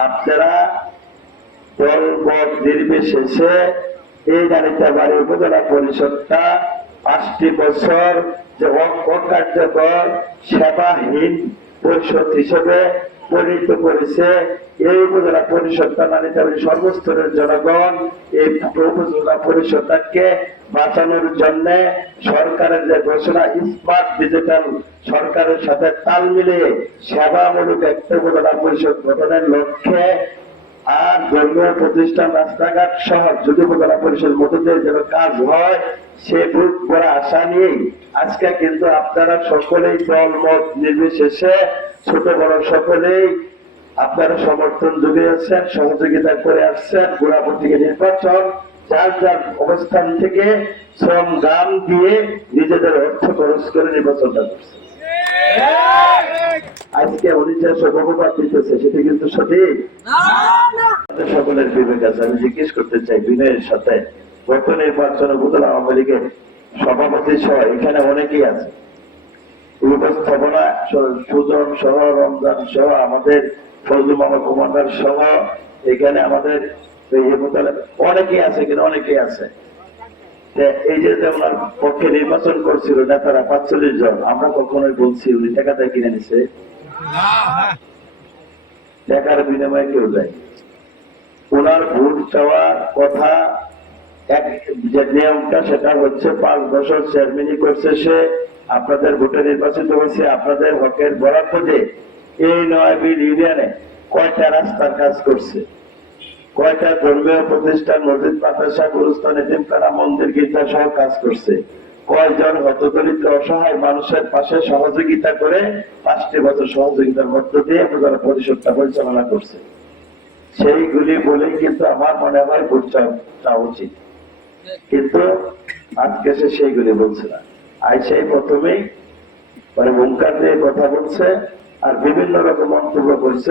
আপনারা দল মত নির্বিশেষে এই নারীতাবাড়ি উপজেলা পরিষদটা পাঁচটি বছর যে অকার্যকর সেবাহীন পরিষদ হিসেবে পরিণত করেছে। এই উপজেলা পরিষদটা নারীতাবাড়ি সর্বস্তরের জনগণ, এই উপজেলা পরিষদটাকে বাঁচানোর জন্য সরকারের যে ঘোষণা, স্মার্ট ডিজিটাল সরকারের সাথে তাল মিলিয়ে সেবামূলক একটা উপজেলা পরিষদ গঠনের লক্ষ্যে আর ধর্মীয় প্রতিষ্ঠান, রাস্তাঘাট সহ যদি উপজেলা পরিষদ মধ্যে দিয়ে যেন কাজ হয়, সে বুট করা আশা নিয়েই আজকে কিন্তু আপনারা সকলেই দল মত নির্বিশেষে ছোট বড় সকলেই আপনারা সমর্থন জুগিয়েছেন সহযোগিতা করে আসছেন গোড়াপতিকে নির্বাচন যার যার অবস্থান থেকে শ্রম গান দিয়ে নিজেদের অর্থ খরচ করে নির্বাচনটা করছে আজকে উনি যে সভাপতি দিতেছে সেটা কিন্তু সঠিক। সকলের বিবেক আছে। আমি জিজ্ঞেস করতে চাই বিনয়ের সাথে গত নির্বাচনে উপজেলা আওয়ামী লীগের সভাপতি সহ এখানে অনেকেই আছে। উপস্থাপনা সুজন সহ, রমজান সহ, আমাদের ফজলু মামা সহ, এখানে আমাদের অনেকেই আছে এখানে, অনেকেই আছে। এই যে ওনার পক্ষে নির্বাচন করছিল, নেতারা পাঁচচল্লিশ জন, আমরা কখনোই বলছি উনি টাকাটা কিনে নিছে। টাকার বিনিময়ে কেউ যায় ওনার ভোট চাওয়ার কথা, এক যে নিয়মটা সেটা হচ্ছে পাঁচ বছর চেয়ারম্যানই করছে সে। আপনাদের ভোটে নির্বাচিত হয়েছে, আপনাদের হকের বরাদ্দ দিয়ে এই নয় বিল ইউনিয়নে কয়টা রাস্তার কাজ করছে? কয়টা ধর্মীয় প্রতিষ্ঠান, মসজিদ, মাদ্রাসা, গুরুস্থান, এতিমখানা, মন্দির, গির্জা সহ কাজ করছে? কয়জন হতদরিদ্র, অসহায় মানুষের পাশে সহযোগিতা করে পাঁচটি বছর সহযোগিতার মধ্য দিয়ে উপজেলা পরিষদটা পরিচালনা করছে? সেইগুলি বলেই কিন্তু আমার মনে হয় ভোট চাওয়া উচিত। কিন্তু আজকে সে সেইগুলি বলছে না। আই সেই প্রথমেই মানে হুঙ্কার দিয়ে কথা বলছে আর বিভিন্ন রকম মন্তব্য করছে।